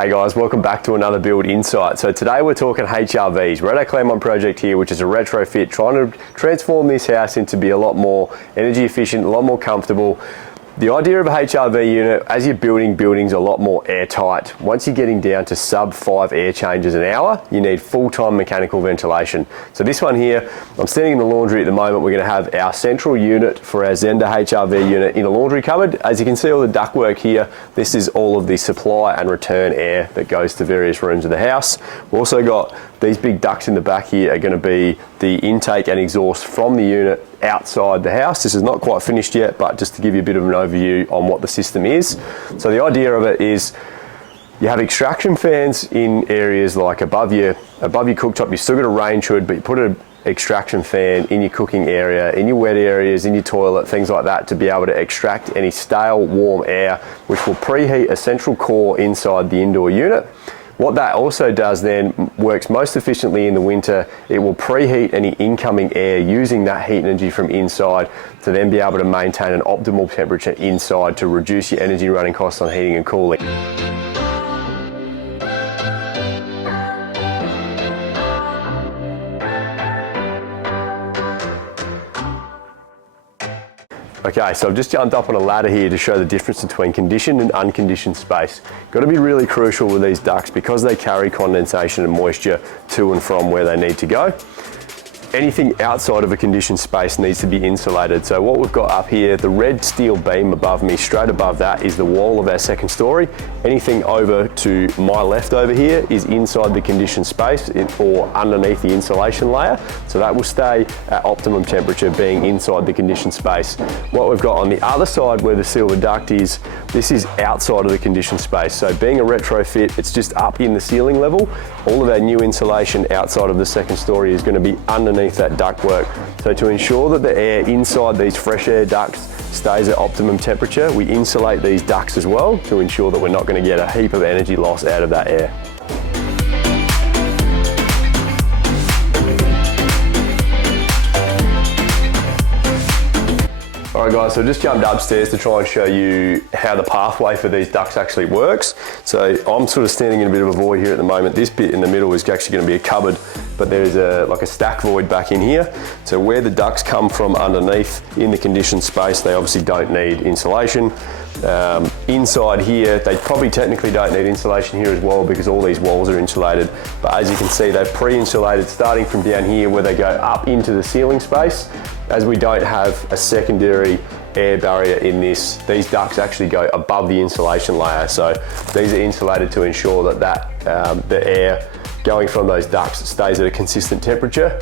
Hey guys, welcome back to another Build Insight. So today we're talking HRVs. We're at our Claremont Project here, which is a retrofit, trying to transform this house into be a lot more energy efficient, a lot more comfortable. The idea of a HRV unit, as you're building buildings a lot more airtight, once you're getting down to sub 5 air changes an hour, you need full-time mechanical ventilation. So this one here, I'm standing in the laundry at the moment. We're going to have our central unit for our Zender HRV unit in a laundry cupboard. As you can see all the ductwork here, this is all of the supply and return air that goes to various rooms of the house. We've also got these big ducts in the back here are going to be the intake and exhaust from the unit outside the house. This is not quite finished yet, but just to give you a bit of an overview on what the system is. So the idea of it is you have extraction fans in areas like above your cooktop. You still got a range hood, but you put an extraction fan in your cooking area, in your wet areas, in your toilet, things like that, to be able to extract any stale warm air, which will preheat a central core inside the indoor unit. What that also does then, works most efficiently in the winter. It will preheat any incoming air using that heat energy from inside to then be able to maintain an optimal temperature inside to reduce your energy running costs on heating and cooling. Okay, so I've just jumped up on a ladder here to show the difference between conditioned and unconditioned space. Got to be really crucial with these ducts because they carry condensation and moisture to and from where they need to go. Anything outside of a conditioned space needs to be insulated. So what we've got up here, the red steel beam above me, straight above that is the wall of our second story. Anything over to my left over here is inside the conditioned space or underneath the insulation layer. So that will stay at optimum temperature being inside the conditioned space. What we've got on the other side where the silver duct is, this is outside of the conditioned space. So being a retrofit, it's just up in the ceiling level. All of our new insulation outside of the second story is going to be underneath that ductwork. So to ensure that the air inside these fresh air ducts stays at optimum temperature, we insulate these ducts as well to ensure that we're not going to get a heap of energy loss out of that air. Alright guys, so I just jumped upstairs to try and show you how the pathway for these ducts actually works. So I'm sort of standing in a bit of a void here at the moment. This bit in the middle is actually going to be a cupboard, but there's like a stack void back in here. So where the ducts come from underneath in the conditioned space, they obviously don't need insulation. Inside here, they probably technically don't need insulation here as well because all these walls are insulated. But as you can see, they've pre-insulated starting from down here where they go up into the ceiling space. As we don't have a secondary air barrier in this, these ducts actually go above the insulation layer. So these are insulated to ensure that, the air going from those ducts stays at a consistent temperature.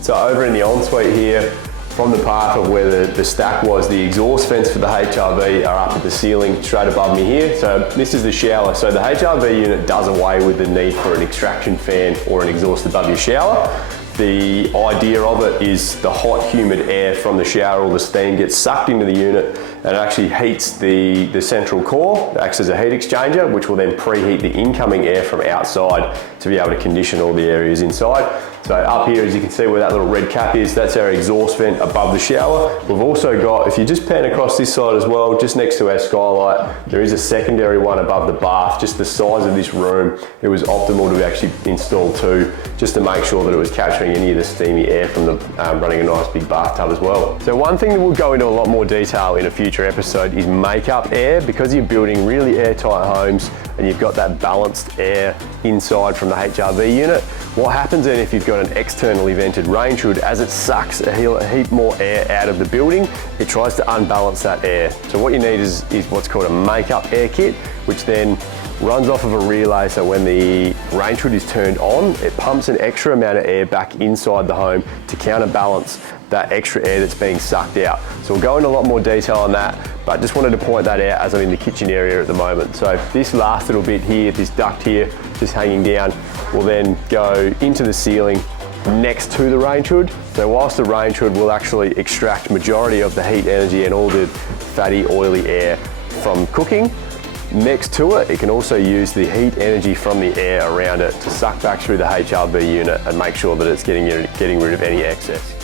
So over in the ensuite here, from the path of where the stack was, the exhaust vents for the HRV are up at the ceiling straight above me here. So this is the shower. So the HRV unit does away with the need for an extraction fan or an exhaust above your shower. The idea of it is the hot, humid air from the shower or the steam gets sucked into the unit and actually heats the central core. It acts as a heat exchanger, which will then preheat the incoming air from outside to be able to condition all the areas inside. So up here, as you can see where that little red cap is, that's our exhaust vent above the shower. We've also got, if you just pan across this side as well, just next to our skylight, there is a secondary one above the bath. Just the size of this room, it was optimal to actually install two, just to make sure that it was capturing any of the steamy air from the running a nice big bathtub as well. So one thing that we'll go into a lot more detail in a future episode is makeup air. Because you're building really airtight homes and you've got that balanced air inside from the HRV unit, what happens then if you've got an externally vented range hood, as it sucks a heap more air out of the building, it tries to unbalance that air. So what you need is what's called a makeup air kit, which then runs off of a relay. So when the range hood is turned on, it pumps an extra amount of air back inside the home to counterbalance that extra air that's being sucked out. So we'll go into a lot more detail on that, but just wanted to point that out as I'm in the kitchen area at the moment. So this last little bit here, this duct here, just hanging down, will then go into the ceiling next to the range hood. So whilst the range hood will actually extract majority of the heat energy and all the fatty, oily air from cooking, next to it, it can also use the heat energy from the air around it to suck back through the HRV unit and make sure that it's getting rid of any excess.